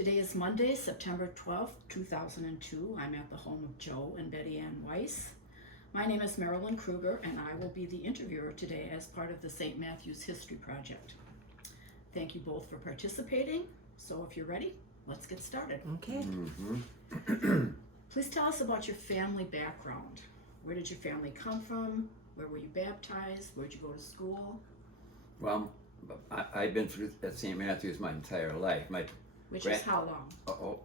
Today is Monday, September 12th, 2002. I'm at the home of Joe and Betty Ann Weiss. My name is Marilyn Krueger, and I will be the interviewer today as part of the St. Matthew's History Project. Thank you both for participating. So if you're ready, let's get started. Okay. Please tell us about your family background. Where did your family come from? Where were you baptized? Where did you go to school? Well, I've been through at St. Matthew's my entire life. Which is how long?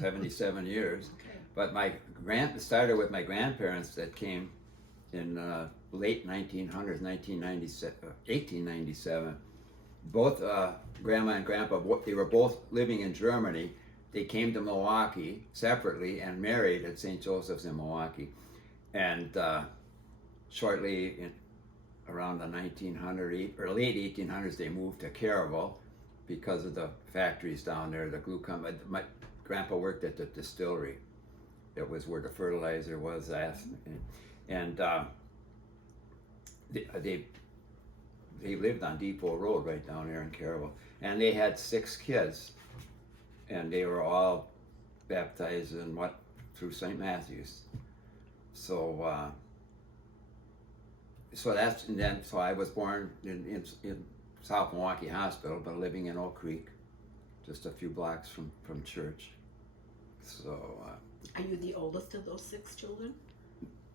77 years. Okay. But it started with my grandparents that came in late 1900s, 1897. Both Grandma and Grandpa, they were both living in Germany. They came to Milwaukee separately and married at St. Joseph's in Milwaukee. And shortly around the 1900s or late 1800s, they moved to Caravel because of the factories down there, the glue company. My grandpa worked at the distillery. It was where the fertilizer was at. And they lived on Depot Road right down there in Caravel. And they had 6 kids, and they were all baptized through St. Matthew's. So so I was born in South Milwaukee Hospital, but living in Oak Creek, just a few blocks from church. So. Are you the oldest of those 6 children?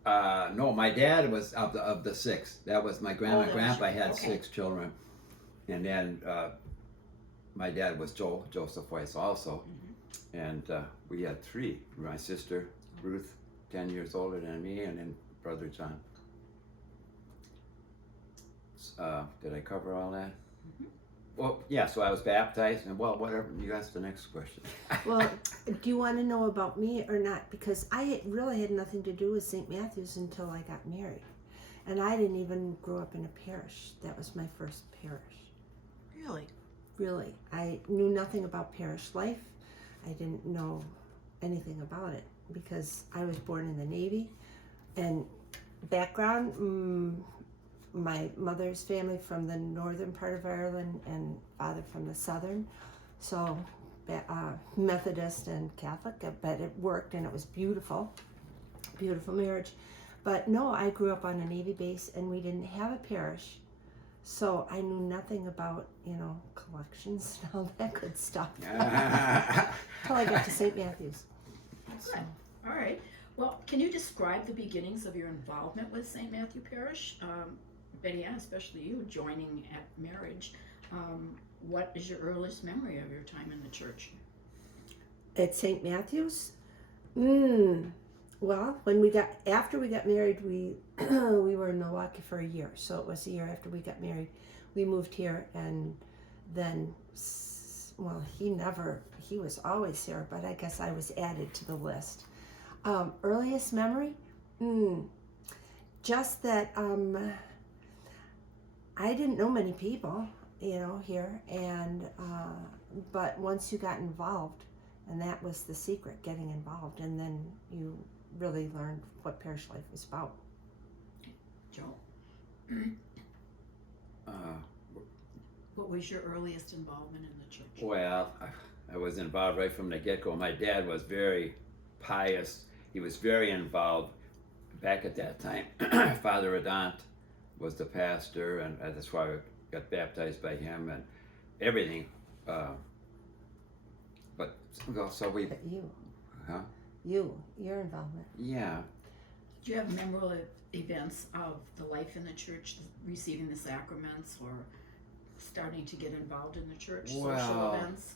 No, my dad was of the 6. That was my grandma and grandpa had okay. 6 children, and then my dad was Joseph Weiss also, and we had 3. My sister Ruth, 10 years older than me, and then brother John. Did I cover all that? Well, yeah, so I was baptized, and whatever, you asked the next question. Well, do you want to know about me or not? Because I really had nothing to do with St. Matthew's until I got married. And I didn't even grow up in a parish. That was my first parish. Really? Really. I knew nothing about parish life. I didn't know anything about it because I was born in the Navy. And background, my mother's family from the northern part of Ireland and father from the southern. So Methodist and Catholic, but it worked and it was beautiful, beautiful marriage. But no, I grew up on a Navy base and we didn't have a parish. So I knew nothing about, collections and all that good stuff. Until I got to St. Matthew's. Good. All right. Well, can you describe the beginnings of your involvement with St. Matthew Parish? Betty Ann, especially you, joining at marriage. What is your earliest memory of your time in the church? At St. Matthew's? Well, after we got married, we were in Milwaukee for a year. So it was a year after we got married. We moved here, and then, well, he was always here, but I guess I was added to the list. Earliest memory? Just that I didn't know many people, here, and but once you got involved, and that was the secret, getting involved, and then you really learned what parish life was about. Joe? What was your earliest involvement in the church? Well, I was involved right from the get-go. My dad was very pious. He was very involved back at that time. Father Adant was the pastor, and that's why I got baptized by him and everything. But you, huh? Your involvement. Yeah. Do you have memorable events of the life in the church, receiving the sacraments, or starting to get involved in the church, social events?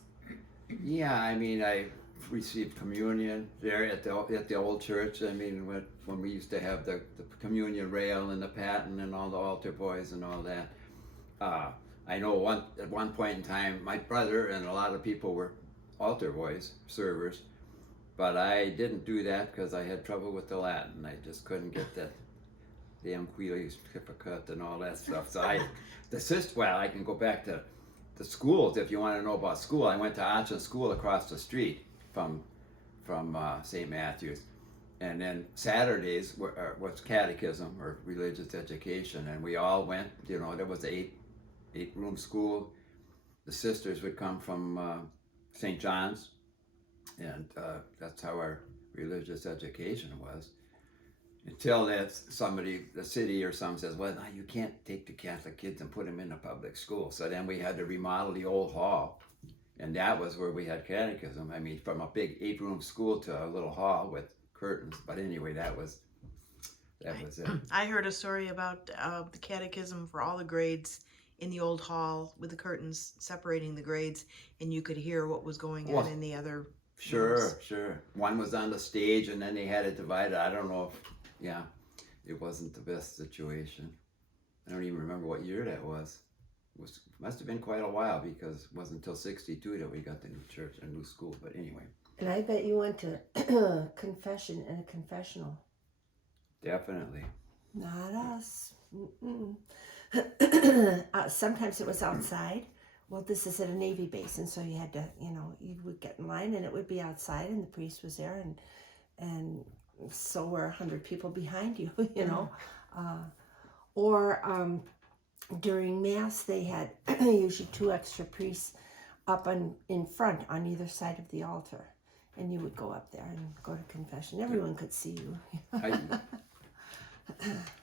Yeah, I mean, I received communion there at the old church. I mean, when we used to have the communion rail and the paten and all the altar boys and all that. I know at one point in time, my brother and a lot of people were altar boys, servers, but I didn't do that because I had trouble with the Latin. I just couldn't get that damn Quilius and all that stuff. So I can go back to the schools if you want to know about school. I went to Aachen School across the street from St. Matthew's, and then Saturdays was catechism or religious education, and we all went. There was an 8-room school. The sisters would come from St. John's, And that's how our religious education was. Until that somebody, the city or something says, well, no, you can't take the Catholic kids and put them in a public school. So then we had to remodel the old hall. And that was where we had catechism. I mean, from a big 8-room school to a little hall with curtains. But anyway, that was it. I heard a story about the catechism for all the grades in the old hall with the curtains separating the grades, and you could hear what was going on in the other rooms. Sure. One was on the stage, and then they had it divided. I don't know if, it wasn't the best situation. I don't even remember what year that was. It must have been quite a while, because it wasn't until '62 that we got the new church and new school. But anyway. And I bet you went to confession and a confessional. Definitely. Not us. Sometimes it was outside. Well, this is at a Navy base, and so you had to, you would get in line, and it would be outside, and the priest was there, and so were 100 people behind you, Or during Mass, they had usually 2 extra priests up in front on either side of the altar, and you would go up there and go to confession. Everyone could see you.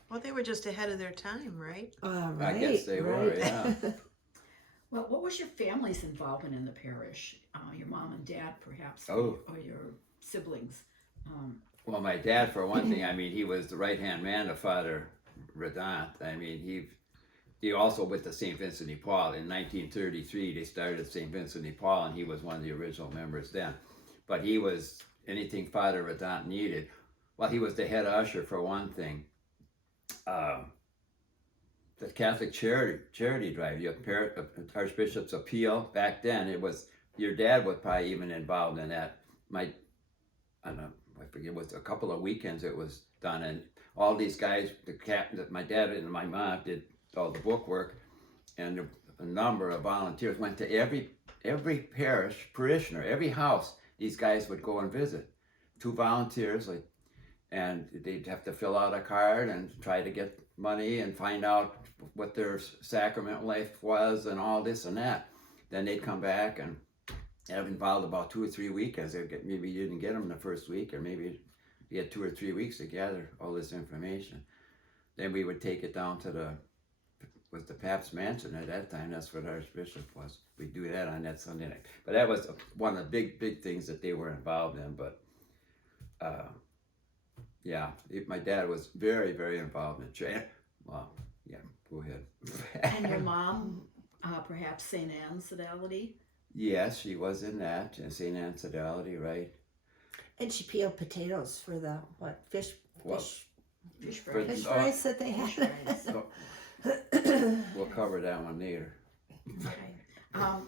Well, they were just ahead of their time, right? Right, I guess they were, yeah. Well, what was your family's involvement in the parish? Your mom and dad, perhaps, Oh. or your siblings? Well, my dad, for one thing, I mean, he was the right-hand man of Father Redant. I mean, he also with the St. Vincent de Paul. In 1933, they started St. Vincent de Paul, and he was one of the original members then. But he was anything Father Redant needed. Well, he was the head usher, for one thing. The Catholic charity drive, the Archbishop's Appeal, back then, it was, your dad was probably even involved in that. I forget, it was a couple of weekends it was done, and all these guys, my dad and my mom did all the book work, and a number of volunteers went to every parish parishioner, every house these guys would go and visit. 2 volunteers, and they'd have to fill out a card and try to get money and find out what their sacrament life was and all this and that. Then they'd come back and have involved about 2 or 3 weekends. Maybe you didn't get them the first week, or maybe you had 2 or 3 weeks to gather all this information. Then we would take it down to the Pap's mansion at that time. That's what Archbishop was. We'd do that on that Sunday night. But that was one of the big things that they were involved in. But my dad was very, very involved in church. Well, yeah, go ahead. And your mom, perhaps St. Anne's Fidelity? Yes, she was in that, St. Anne's Fidelity, right? And she peeled potatoes for the, fish Fries. fish fries that they had. So, we'll cover that one later. Okay.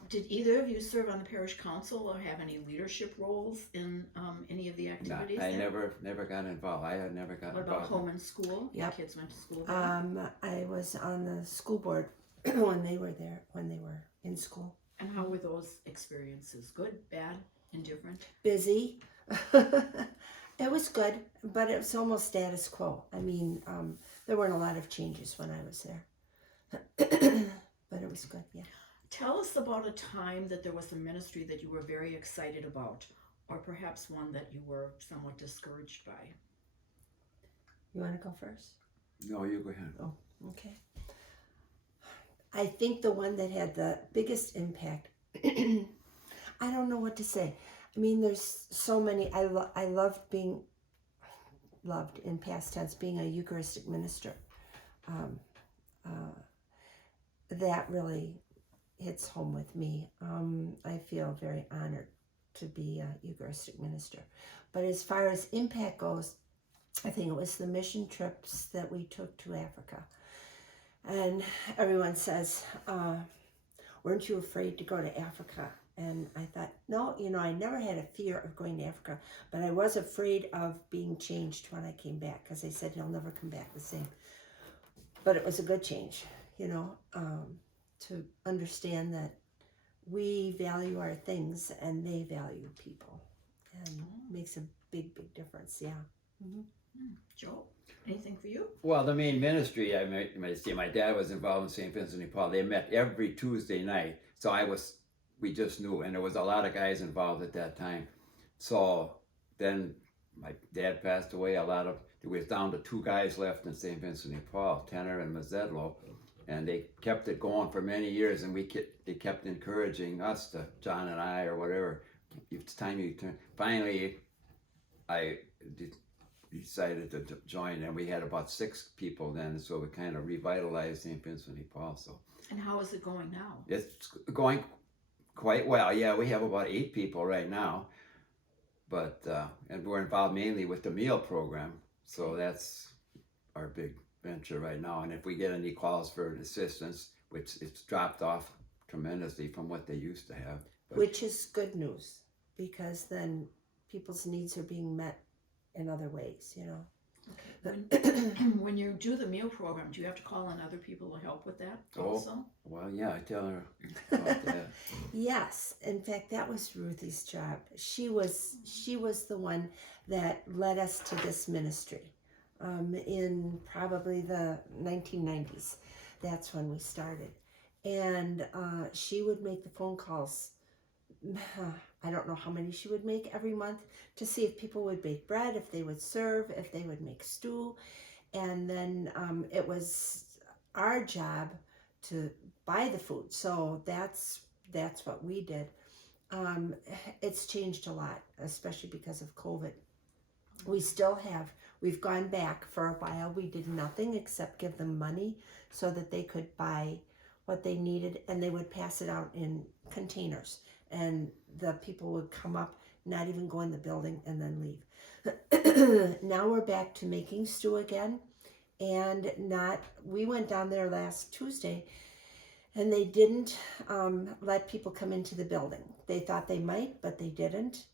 Did either of you serve on the parish council or have any leadership roles in any of the activities? I there? never got involved. I had never got What involved. about home and school? Your Yep. kids went to school there? I was on the school board when they were in school. And how were those experiences? Good, bad, indifferent? Busy. It was good, but it was almost status quo. I mean, there weren't a lot of changes when I was there. But it was good, yeah. Tell us about a time that there was a ministry that you were very excited about, or perhaps one that you were somewhat discouraged by. You want to go first? No, you go ahead. Oh, okay. I think the one that had the biggest impact, I don't know what to say. I mean, there's so many. I loved in past tense, being a Eucharistic minister. That really hits home with me. I feel very honored to be a Eucharistic minister. But as far as impact goes, I think it was the mission trips that we took to Africa. And everyone says, weren't you afraid to go to Africa? And I thought, no, I never had a fear of going to Africa, but I was afraid of being changed when I came back, because they said you'll never come back the same. But it was a good change, to understand that we value our things and they value people, and makes a big difference. Yeah. Mm-hmm. Joe, anything for you? Well, the main ministry, I might say, my dad was involved in St. Vincent de Paul. They met every Tuesday night, so we just knew, and there was a lot of guys involved at that time. So then my dad passed away. There was down to 2 guys left in St. Vincent de Paul, Tenor and Mazzedlo, and they kept it going for many years. And they kept encouraging us, John and I or whatever, it's time you turn. Finally, I decided to join, and we had about 6 people then, so we kind of revitalized St. Vincent de Paul. So. And how is it going now? It's going quite well. Yeah, we have about 8 people right now, but and we're involved mainly with the meal program. So that's our big venture right now. And if we get any calls for assistance, which it's dropped off tremendously from what they used to have. But, which is good news, because then people's needs are being met in other ways, you know. When you do the meal program, do you have to call on other people to help with that also? Well, yeah, I tell her about that. Yes, in fact, that was Ruthie's job. She was the one that led us to this ministry in probably the 1990s. That's when we started. And she would make the phone calls. I don't know how many she would make every month, to see if people would bake bread, if they would serve, if they would make stew. And then it was our job to buy the food. So that's what we did. It's changed a lot, especially because of COVID. We've gone back for a while. We did nothing except give them money so that they could buy what they needed, and they would pass it out in containers. And the people would come up, not even go in the building, and then leave. Now we're back to making stew again. And we went down there last Tuesday, and they didn't let people come into the building. They thought they might, but they didn't.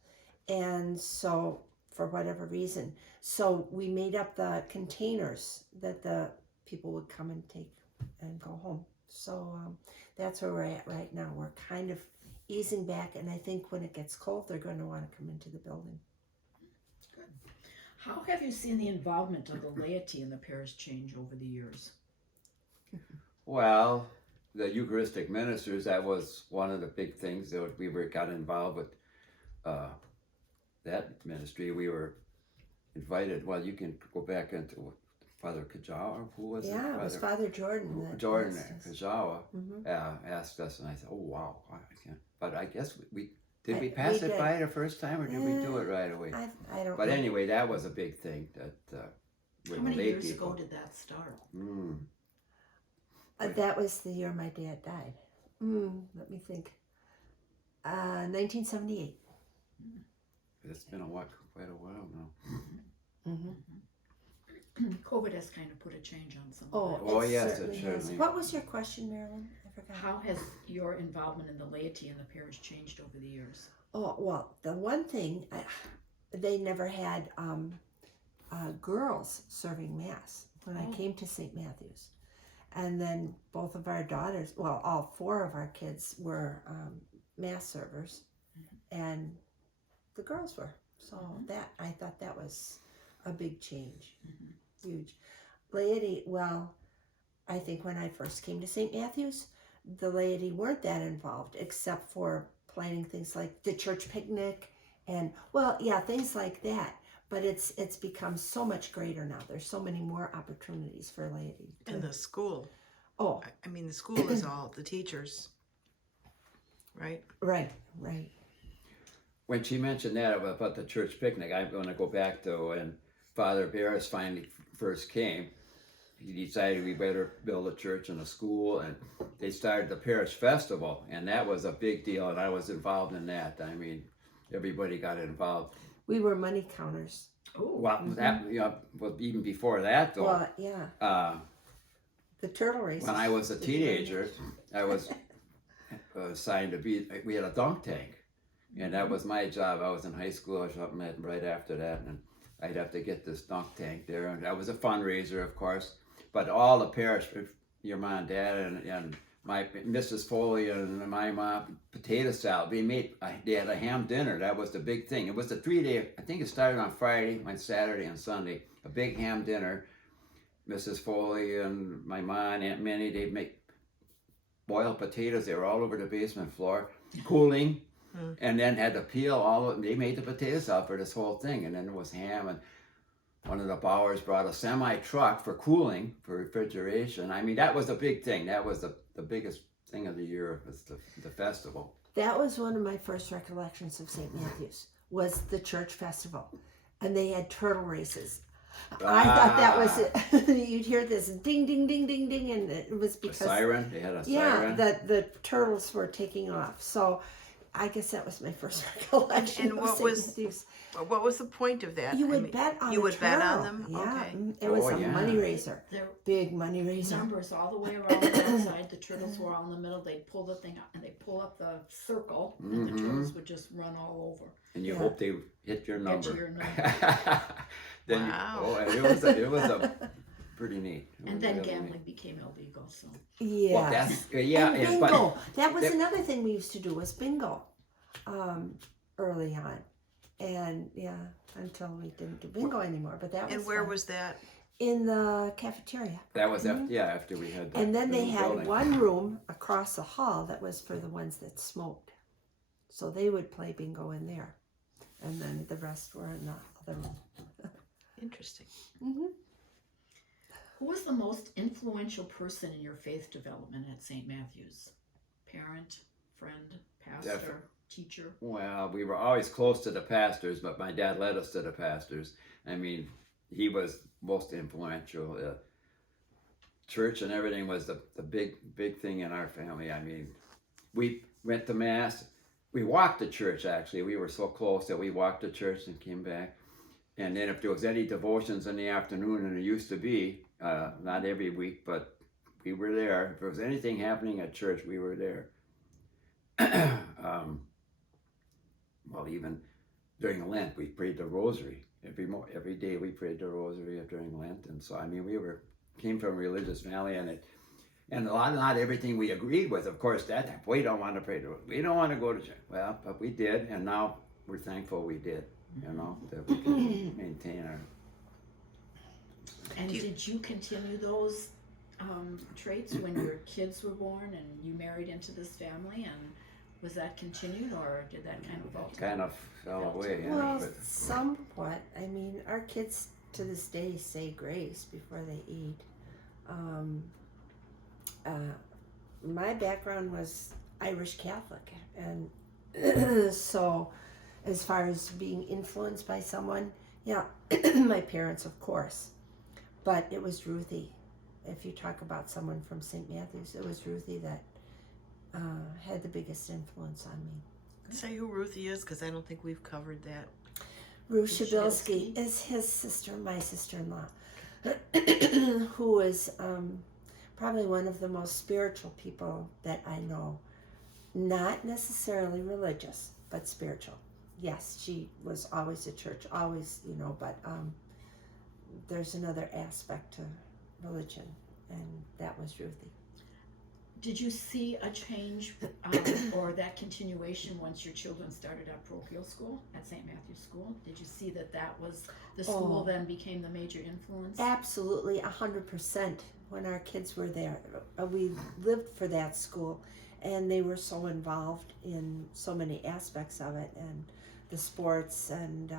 And so, for whatever reason, so we made up the containers that the people would come and take and go home. So that's where we're at right now. We're kind of easing back, and I think when it gets cold, they're going to want to come into the building. Good. How have you seen the involvement of the laity in the parish change over the years? Well, the Eucharistic ministers, that was one of the big things that we got involved with. That ministry, we were invited. Well, you can go back into Father Kajawa. Who was it? Yeah, it was Father Jordan. Jordan Kajawa asked us, and I said, "Oh wow, I can't." But I guess we pass it by the first time, or did we do it right away? I don't. But know. anyway, that was a big thing. That how many years ago did that start? That was the year my dad died. Let me think. 1978. It's been quite a while now. COVID has kind of put a change on some. Yes, it certainly certainly. has. What was your question, Marilyn? I forgot. How has your involvement in the laity in the parish changed over the years? Oh, well, the one thing, they never had girls serving Mass when I came to St. Matthew's. And then both of our daughters, well, all 4 of our kids were Mass servers, and the girls were. So I thought that was a big change. Huge. Laity, well, I think when I first came to St. Matthew's, the laity weren't that involved, except for planning things like the church picnic and, things like that. But it's become so much greater now. There's so many more opportunities for laity. And the school. Oh. I mean, the school is all the teachers, right? Right. When she mentioned that about the church picnic, I'm going to go back to when Father Parish finally first came. He decided we better build a church and a school, and they started the parish festival, and that was a big deal, and I was involved in that. I mean, everybody got involved. We were money counters. Oh, well, that even before that though. Well, yeah. The turtle races. When I was a teenager, I was assigned to be. We had a dunk tank, and that was my job. I was in high school or something right after that, and I'd have to get this dunk tank there, and that was a fundraiser, of course. But all the parish, your mom and dad, and my Mrs. Foley and my mom, potato salad. They had a ham dinner. That was the big thing. It was a 3-day. I think it started on Friday, on Saturday, and Sunday. A big ham dinner. Mrs. Foley and my mom, Aunt Minnie, they'd make boiled potatoes. They were all over the basement floor, cooling. and then had to peel all of, they made the potatoes out for this whole thing, and then there was ham, and one of the Bowers brought a semi-truck for cooling, for refrigeration. I mean, that was a big thing. That was the biggest thing of the year, was the festival. That was one of my first recollections of St. Matthew's, was the church festival. And they had turtle races. I thought that was it. You'd hear this ding, ding, ding, ding, ding, and it was because... A siren? They had a yeah, siren? the turtles were taking off. So I guess that was my first recollection And of what St. was Matthew's. what was the point of that? You would bet on you a would bet on turtle. them? Yeah, Okay. it was Oh, a yeah. money raiser. There Big money raiser. numbers all the way around the outside. The turtles were all in the middle. They'd pull the thing up and they'd pull up the circle, and the turtles would just run all over. And you Yeah. hope they hit your number. your number. Then Wow. and it was a pretty neat. It And was then really gambling neat. became illegal. So Yeah. Well, that's yeah, and but bingo. That was that- another thing we used to do, was bingo, early on, and yeah, until we didn't do bingo anymore. But that was And where fun. was that? In the cafeteria. that was after we had. And then the they new had building. one room across the hall that was for the ones that smoked, so they would play bingo in there, and then the rest were in the other room. Interesting. Mm-hmm. who was the most influential person in your faith development at St. Matthew's? Parent, friend, pastor, teacher? Well, we were always close to the pastors, but my dad led us to the pastors. I mean, he was most influential. Church and everything was the big thing in our family. I mean, we went to mass. We walked to church, actually. We were so close that we walked to church and came back. And then if there was any devotions in the afternoon, and it used to be, not every week, but we were there. If there was anything happening at church, we were there. Well, even during Lent, we prayed the rosary. Every day we prayed the rosary during Lent. And so, I mean, came from a religious family, and not everything we agreed with, of course, that time. We don't want to pray the rosary. We don't want to go to church. Well, but we did, and now we're thankful we did, that we can maintain our... And did you continue those traits when your kids were born and you married into this family? And was that continued, or did that kind of alter? Kind of fell away. Yeah, Well, but somewhat. I mean, our kids to this day say grace before they eat. My background was Irish Catholic, and so as far as being influenced by someone, yeah, my parents, of course, but it was Ruthie. If you talk about someone from St. Matthew's, it was Ruthie that had the biggest influence on me. Say who Ruthie is, because I don't think we've covered that. Ruth Shabilsky is his sister, my sister-in-law, who is probably one of the most spiritual people that I know. Not necessarily religious, but spiritual. Yes, she was always at church, always, but there's another aspect to religion, and that was Ruthie. Did you see a change or that continuation once your children started at parochial school, at St. Matthew's School? Did you see that was the school then became the major influence? Absolutely, 100%. When our kids were there, we lived for that school, and they were so involved in so many aspects of it, and the sports, and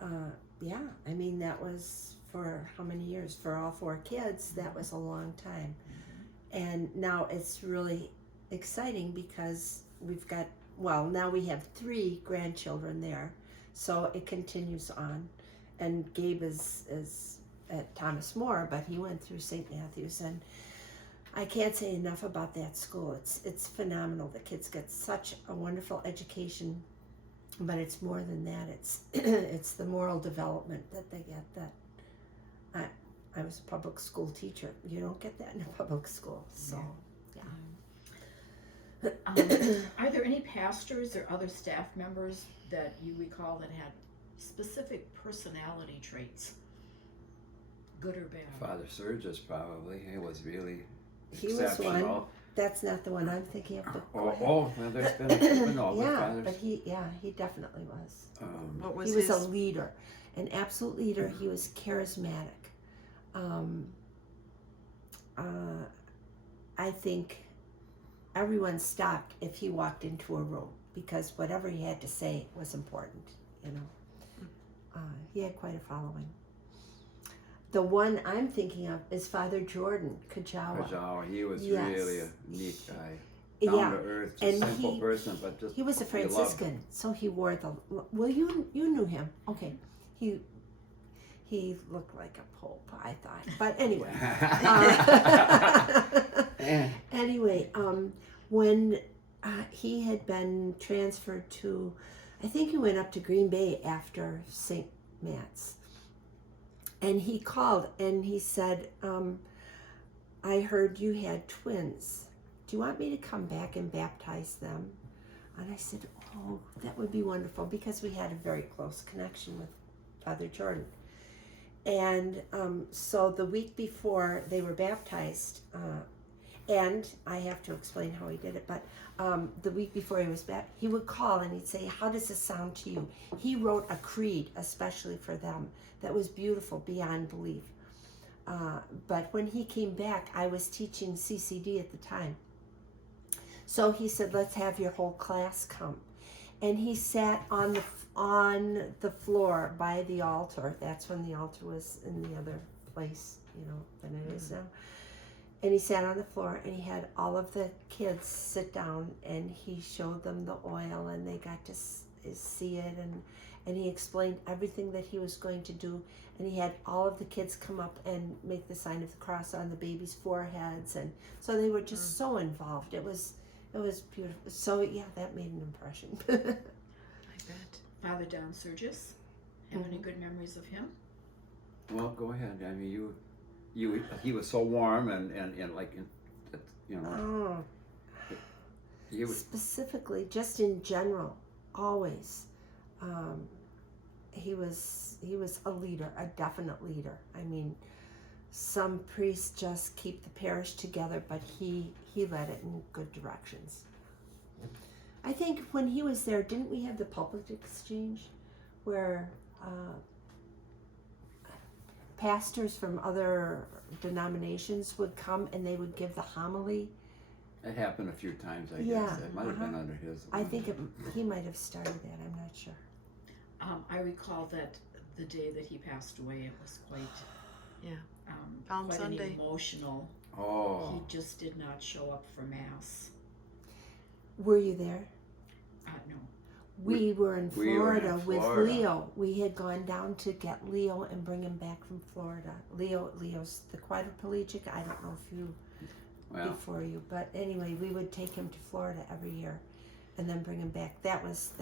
I mean, that was for how many years? For all 4 kids, that was a long time. And now it's really exciting because now we have 3 grandchildren there, so it continues on. And Gabe is at Thomas More, but he went through St. Matthew's, and I can't say enough about that school. It's phenomenal. The kids get such a wonderful education, but it's more than that. It's the moral development that they get. That I was a public school teacher. You don't get that in a public school. So, yeah. Are there any pastors or other staff members that you recall that had specific personality traits, good or bad? Father Sergius probably. He was really He was exceptional. one. That's not the one I'm thinking of. But go ahead. Well, there's been all the yeah, fathers. but he definitely was. What was He was his? a leader, an absolute leader. He was charismatic. I think everyone stopped if he walked into a room. because whatever he had to say was important, you know. He had quite a following. The one I'm thinking of is Father Jordan Kajawa. Kajawa, he was Yes. really a neat guy. Yeah, Down to earth, just and simple person, but just he was a you loved him. Franciscan, so he wore the. Well, you knew him, okay? He looked like a pope, I thought. But anyway, anyway, when he had been transferred to, I think he went up to Green Bay after St. Matt's. And he called and he said, I heard you had twins. Do you want me to come back and baptize them? And I said, oh, that would be wonderful, because we had a very close connection with Father Jordan. And so the week before they were baptized, and I have to explain how he did it, but the week before he was baptized, he would call and he'd say, how does this sound to you? He wrote a creed especially for them that was beautiful beyond belief. But when he came back, I was teaching CCD at the time. So he said, let's have your whole class come. And he sat on the floor by the altar. That's when the altar was in the other place, you know, than it is now. And he sat on the floor and he had all of the kids sit down and he showed them the oil and they got to see it, and he explained everything that he was going to do, and he had all of the kids come up and make the sign of the cross on the babies' foreheads, and so they were just so involved. It was beautiful. So yeah, that made an impression. I bet. Father Don Surgis, have any good memories of him? Well, go ahead. I mean, he was so warm and like, you know. Oh, He was specifically, just in general, always. He was a leader, a definite leader. I mean, some priests just keep the parish together, but he led it in good directions. I think when he was there, didn't we have the pulpit exchange where pastors from other denominations would come and they would give the homily? It happened a few times, I Yeah, guess. It might have been under his. I think he might have started that. I'm not sure. I recall that the day that he passed away, it was quite, Palm quite Sunday. an emotional. Oh. He just did not show up for Mass. Were you there? No. We were in we were in Florida with Florida. Leo. We had gone down to get Leo and bring him back from Florida. Leo's the quadriplegic. I don't know if you before you, but anyway, we would take him to Florida every year, and then bring him back. That was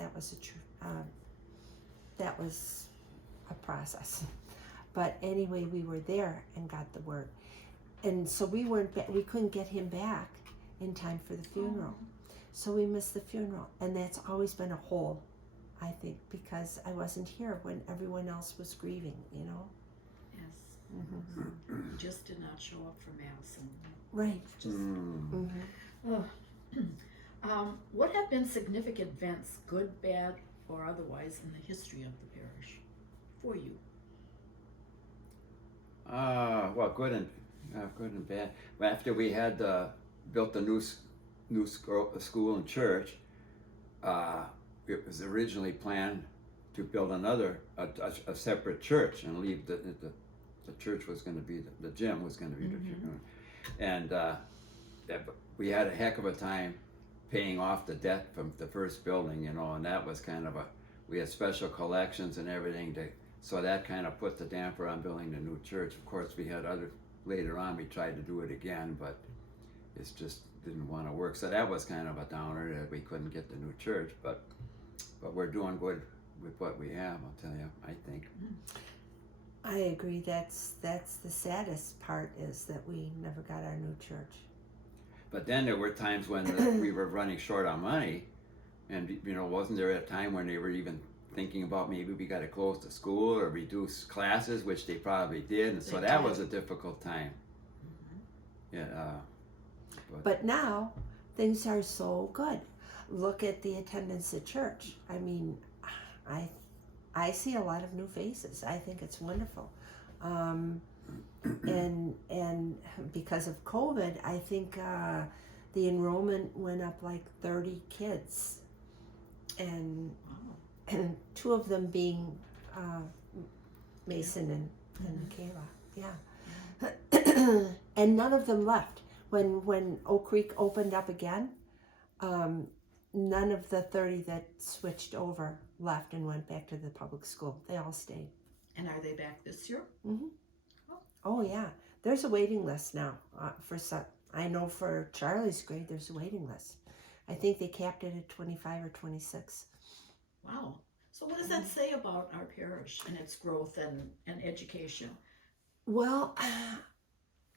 a process. But anyway, we were there and got the word, and so we couldn't get him back in time for the funeral. So we missed the funeral, and that's always been a hole, I think, because I wasn't here when everyone else was grieving, you know? Yes. Mm-hmm. He just did not show up for Mass. And Right. just, Mm-hmm. what have been significant events, good, bad, or otherwise, in the history of the parish for you? Well, good and bad. After we had built the new school and church, it was originally planned to build a separate church and leave the church was going to be the gym was going to be the church. And we had a heck of a time paying off the debt from the first building, you know, and that was kind of we had special collections and everything so that kind of put the damper on building the new church. Of course, we had later on we tried to do it again, but it just didn't want to work. So that was kind of a downer that we couldn't get the new church, but we're doing good with what we have, I'll tell you, I think. I agree. That's the saddest part, is that we never got our new church. But then there were times when we were running short on money, and you know, wasn't there a time when they were even thinking about maybe we got to close the school or reduce classes, which they probably did, and so that was a difficult time. Yeah. But now things are so good. Look at the attendance at church. I mean, I see a lot of new faces. I think it's wonderful. And because of COVID, I think the enrollment went up like 30 kids and Wow. and two of them being Mason and Michaela. Yeah. And none of them left. When Oak Creek opened up again, none of the 30 that switched over left and went back to the public school. They all stayed. And are they back this year? Mm-hmm. Oh. Oh, yeah. There's a waiting list now for some. I know for Charlie's grade, there's a waiting list. I think they capped it at 25 or 26. Wow. So what does that say about our parish and its growth and education? Well,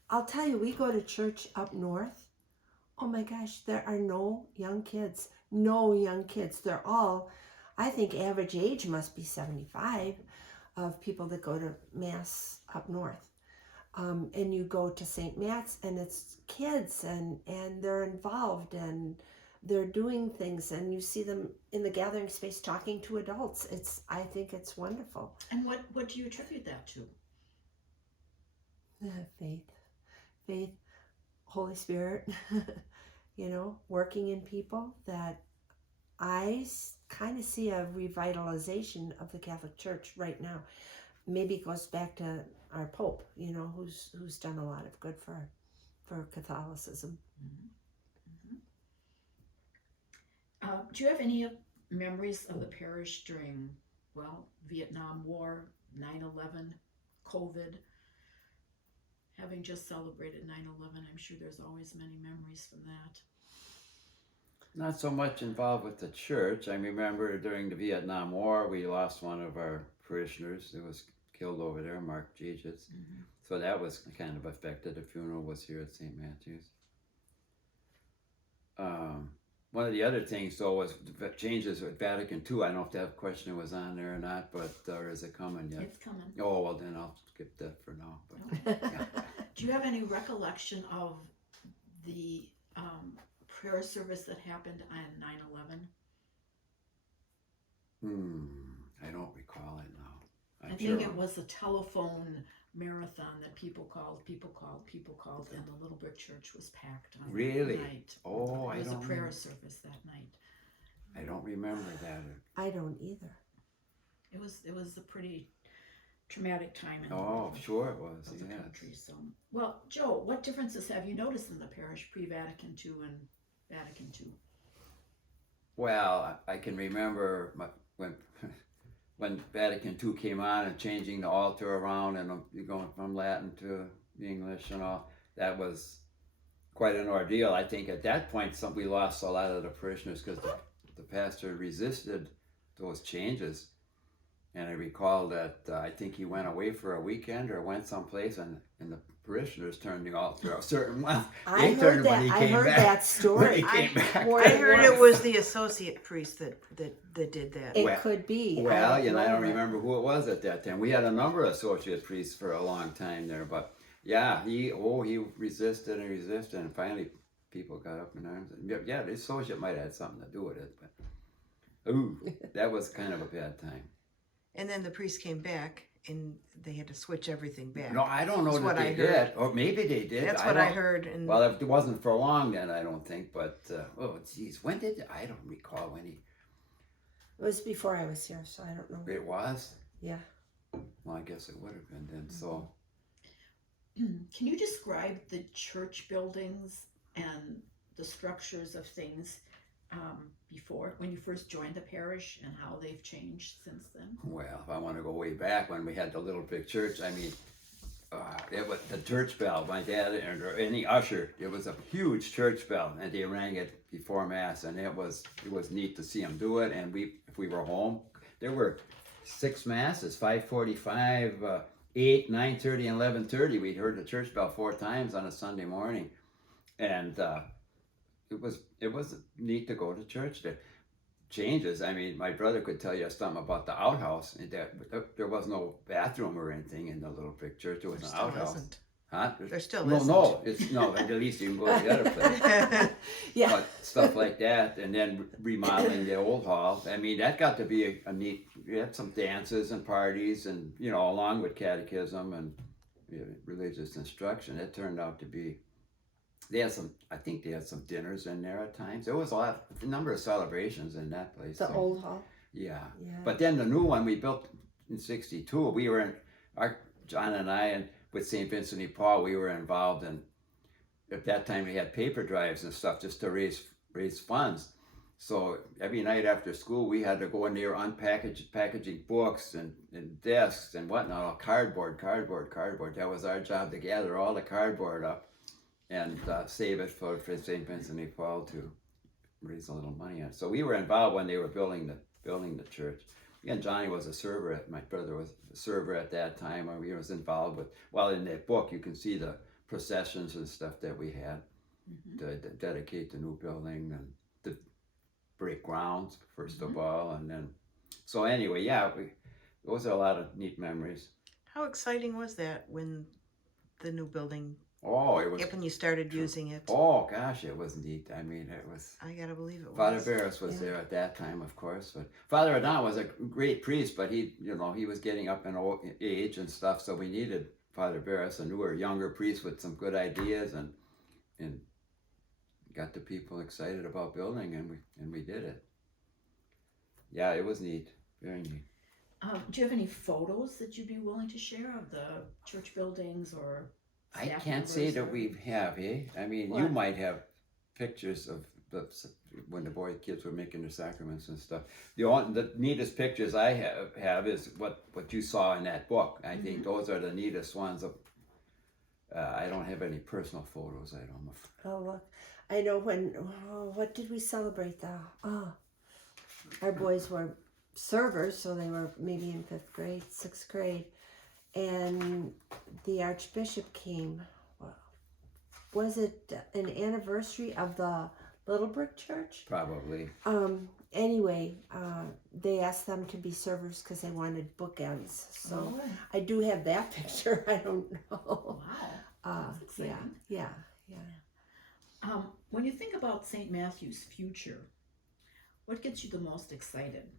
I'll tell you, we go to church up north. Oh my gosh, there are no young kids. No young kids. They're all, I think average age must be 75 of people that go to Mass up north. And you go to St. Matt's and it's kids and they're involved and they're doing things and you see them in the gathering space talking to adults. I think it's wonderful. And what do you attribute that to? Faith, Holy Spirit, working in people that I kind of see a revitalization of the Catholic Church right now. Maybe it goes back to our Pope, who's done a lot of good for Catholicism. Mm-hmm. Mm-hmm. Do you have any memories of the parish during, Vietnam War, 9/11, COVID? Having just celebrated 9/11, I'm sure there's always many memories from that. Not so much involved with the church. I remember during the Vietnam War, we lost one of our parishioners who was killed over there, Mark Giges. Mm-hmm. So that was kind of affected. The funeral was here at St. Matthew's. One of the other things, though, was the changes with Vatican II. I don't know if that question was on there or not, but or is it coming yet? It's coming. Oh, well, then I'll skip that for now. But, yeah. Do you have any recollection of the prayer service that happened on 9/11? I don't recall it now. I think it was a telephone marathon that people called, and the Little Brick Church was packed on Really? that night. Oh, I It was don't a prayer remember. service that night. I don't remember that. I don't either. It was a pretty traumatic time in the Oh, life sure it was, of the yes. country. So, well, Joe, what differences have you noticed in the parish pre-Vatican II and Vatican II? Well, I can remember when Vatican II came on and changing the altar around and going from Latin to English and all, that was quite an ordeal. I think at that point we lost a lot of the parishioners because the pastor resisted those changes. And I recall that I think he went away for a weekend or went someplace and the parishioners turned the altar a certain way. I heard that story. When he came back. More I than heard once. it was the associate priest that did that. It Well- could be. Well, I don't know. remember who it was at that time. We had a number of associate priests for a long time there, but yeah, he resisted and finally people got up in arms. Yeah, the associate might have had something to do with it, but that was kind of a bad time. And then the priest came back and they had to switch everything back. No, I don't know That's that what they I did, heard. or maybe they did. That's what I don't- heard. And Well, it wasn't for long then, I don't think. But geez, when did I don't recall when It was before I was here, so I don't know. it was. Yeah. Well, I guess it would have been then. So. Can you describe the church buildings and the structures of things before, when you first joined the parish, and how they've changed since then? Well, if I want to go way back when we had the little big church, I mean, it was the church bell. My dad or any usher, it was a huge church bell, and they rang it before mass, and it was neat to see them do it. And if we were home, there were 6 masses: 5:45, 8, 9:30, and 11:30. We heard the church bell 4 times on a Sunday morning, and it was neat to go to church. The changes. I mean, my brother could tell you something about the outhouse. And there was no bathroom or anything in the little brick church. There was there an still outhouse. isn't. Huh? There still No, isn't. no. It's no. At least you can go to the other place. Yeah. But stuff like that, and then remodeling the old hall. I mean, that got to be a neat. We had some dances and parties, and along with catechism and religious instruction, it turned out to be They had some, I think they had some dinners in there at times. There was a number of celebrations in that place. The so, old hall. Yeah. Yeah. But then the new one we built in '62, we were in, John and I, and with St. Vincent de Paul, we were involved in, at that time we had paper drives and stuff just to raise funds. So every night after school, we had to go in there packaging books and desks and whatnot, all cardboard. That was our job, to gather all the cardboard up and save it for St. Vincent de Paul to raise a little money on it. So we were involved when they were building the church. And Johnny was a server. My brother was a server at that time. And we was involved with. Well, in that book, you can see the processions and stuff that we had to dedicate the new building and to break grounds first of all, and then. So anyway, yeah, those are a lot of neat memories. How exciting was that when the new building? Oh, it was. When you started using it. Oh gosh, it was neat. I mean, it was. I gotta believe it was. Father Barris was there at that time, of course, but Father Adon was a great priest, but he was getting up in old age and stuff, so we needed Father Barris, a newer, younger priest with some good ideas, and got the people excited about building, and we did it. Yeah, it was neat, very neat. Do you have any photos that you'd be willing to share of the church buildings or? I can't say that we have, eh? I mean, you What? might have pictures of when the kids were making their sacraments and stuff. The neatest pictures I have is what you saw in that book. I think those are the neatest ones. I don't have any personal photos. I don't know. Oh, look. I know what did we celebrate our boys were servers, so they were maybe in 5th grade, 6th grade. And the Archbishop came. Was it an anniversary of the Little Brick Church? Probably. Anyway, they asked them to be servers because they wanted bookends. So I do have that picture. I don't know. Wow. That's exciting. Yeah. When you think about St. Matthew's future, what gets you the most excited,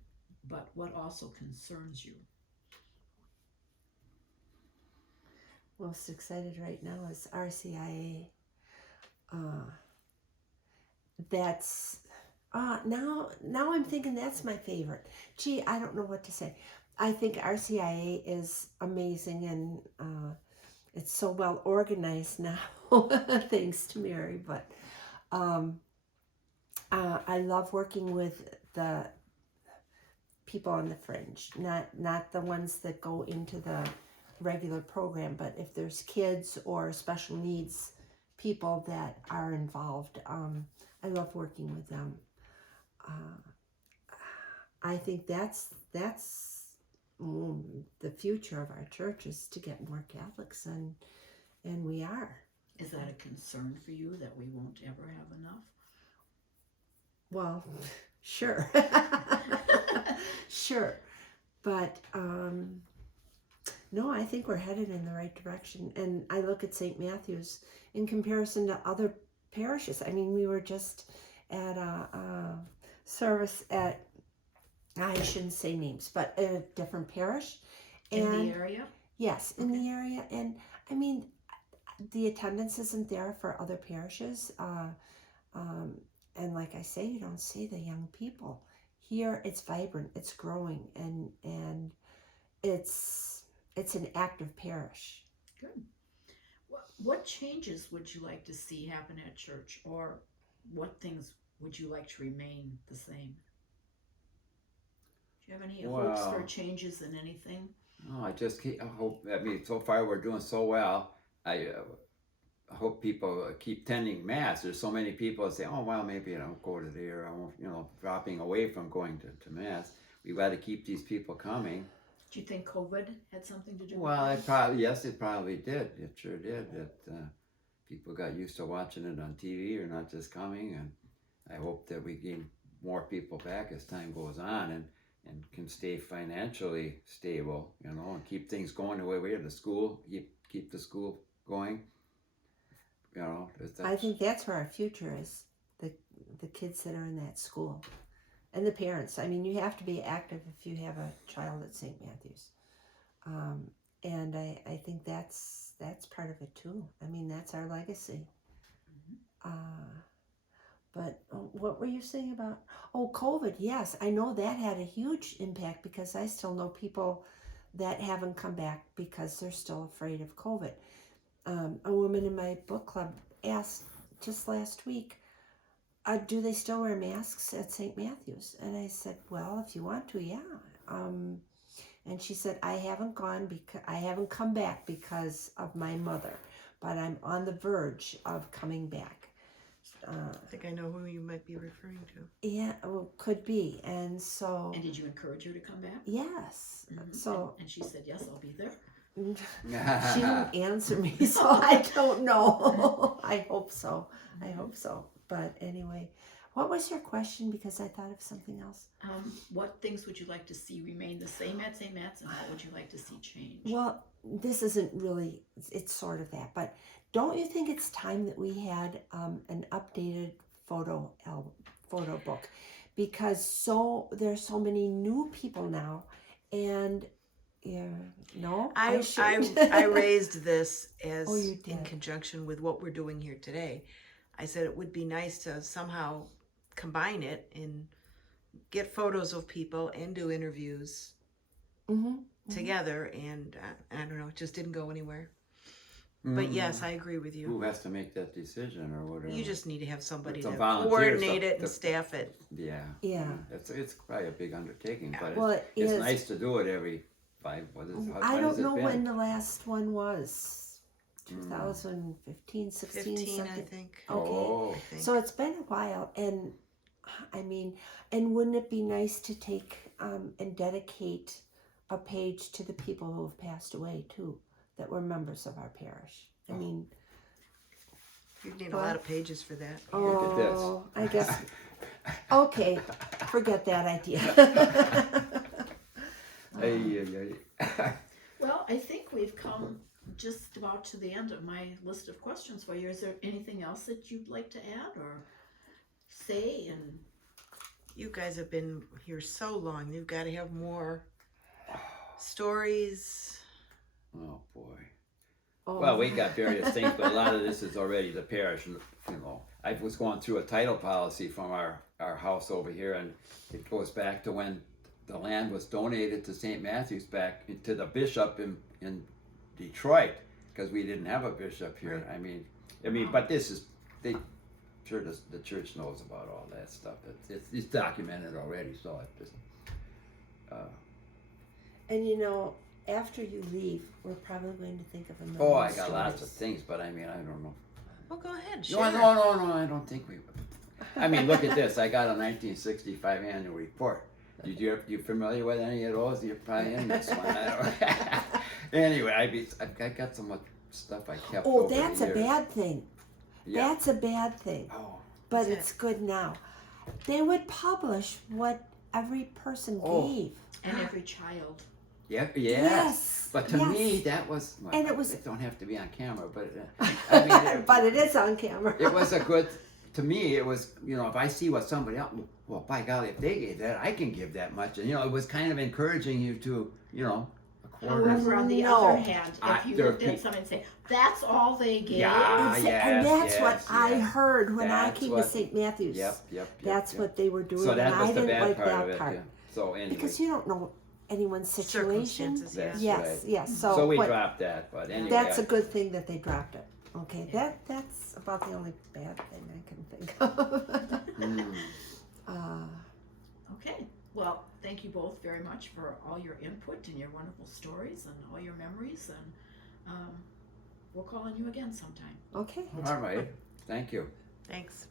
but what also concerns you? Most excited right now is RCIA. That's now I'm thinking that's my favorite. Gee, I don't know what to say. I think RCIA is amazing, and it's so well organized now, thanks to Mary. But I love working with the people on the fringe, not the ones that go into the regular program, but if there's kids or special needs people that are involved, I love working with them. I think that's the future of our church, is to get more Catholics, and we are. Is that a concern for you that we won't ever have enough? Well, sure. Sure. But no, I think we're headed in the right direction. And I look at St. Matthew's in comparison to other parishes. I mean, we were just at a service at, I shouldn't say names, but at a different parish. In the area? Yes, in the area. And I mean, the attendance isn't there for other parishes. And like I say, you don't see the young people. Here it's vibrant, it's growing, and it's an active parish. Good. What changes would you like to see happen at church, or what things would you like to remain the same? Do you have any hopes for changes in anything? No, I hope. I mean, so far we're doing so well. I hope people keep tending Mass. There's so many people that say, "Oh, well, maybe I don't go to there." I won't, dropping away from going to Mass. We've got to keep these people coming. Do you think COVID had something to do Well, with it it probably did. It sure did. People got used to watching it on TV or not just coming, and I hope that we gain more people back as time goes on, and can stay financially stable, and keep things going the way we are. The school, keep the school going. I think that's where our future is, the kids that are in that school. And the parents. I mean, you have to be active if you have a child at St. Matthew's. And I think that's part of it too. I mean, that's our legacy. But what were you saying about? Oh, COVID. Yes, I know that had a huge impact because I still know people that haven't come back because they're still afraid of COVID. A woman in my book club asked just last week, do they still wear masks at St. Matthew's? And I said, well, if you want to, yeah. And she said, I haven't come back because of my mother, but I'm on the verge of coming back. I think I know who you might be referring to. Yeah, well, could be. And so. And did you encourage her to come back? Yes. Mhm. So. And she said, yes, I'll be there. She didn't answer me, so I don't know. I hope so. I hope so. But anyway, what was your question? Because I thought of something else. What things would you like to see remain the same at St. Matt's, and what would you like to see change? Well, this isn't really, it's sort of that, but don't you think it's time that we had an updated photo book? Because there's so many new people now, and I raised this as you did. in conjunction with what we're doing here today. I said it would be nice to somehow combine it and get photos of people and do interviews together, and I don't know, it just didn't go anywhere. But yes, I agree with you. Who has to make that decision or whatever? You just need to have somebody Some to volunteers coordinate it and staff it. Yeah. Yeah. It's probably a big undertaking, but Well, it's nice to do it every I don't know when the last one was. 2015, 16, 15, something. I think. Okay. Oh. So it's been a while, and I mean, and wouldn't it be nice to take and dedicate a page to the people who have passed away too, that were members of our parish? I mean, You'd need a lot of pages for that. Look at this. oh, I guess. Okay, forget that idea. Well, I think we've come just about to the end of my list of questions for you. Is there anything else that you'd like to add or say? And You guys have been here so long. You've got to have more stories. Oh boy. Oh. Well, we got various things, but a lot of this is already the parish. I was going through a title policy from our house over here, and it goes back to when the land was donated to St. Matthew's back to the bishop in Detroit, because we didn't have a bishop here. Right. I mean, but this is the church knows about all that stuff. It's documented already, so it just. And after you leave, we're probably going to think of a million Oh, I got stories. lots of things, but I don't know. Well, go ahead. No, Share. no, I don't think we. Look at this. I got a 1965 annual report. You familiar with any of those? You're probably in this one. Anyway, I got so much stuff I kept. Oh, over that's the a years. bad thing. Yeah. That's a bad thing. Oh. But What's it's good now. They would publish what every person gave. and every child. Yeah. Yes. But to me, that was. Well, And it was. It don't have to be on camera, but But it is on camera. it was a good. To me, it was, if I see what somebody else, well, by golly, if they gave that, I can give that much. And, it was kind of encouraging you to, a quarter. However, on the No. other hand, if you there are looked at somebody and say, that's all they gave. Yeah. And that's what I heard when I That's came to what- St. Matthew's. Yep. That's what they were doing. So that and was I the didn't bad like part that of it. part. Yeah. So anyway. Because you don't know anyone's situation. Circumstances, That's Yes, right. yes. So we what- dropped that, but anyway. That's a good thing that they dropped it. Okay, that's about the only bad thing I can think of. Okay. Well, thank you both very much for all your input and your wonderful stories and all your memories. And we'll call on you again sometime. Okay. All right. Thank you. Thanks.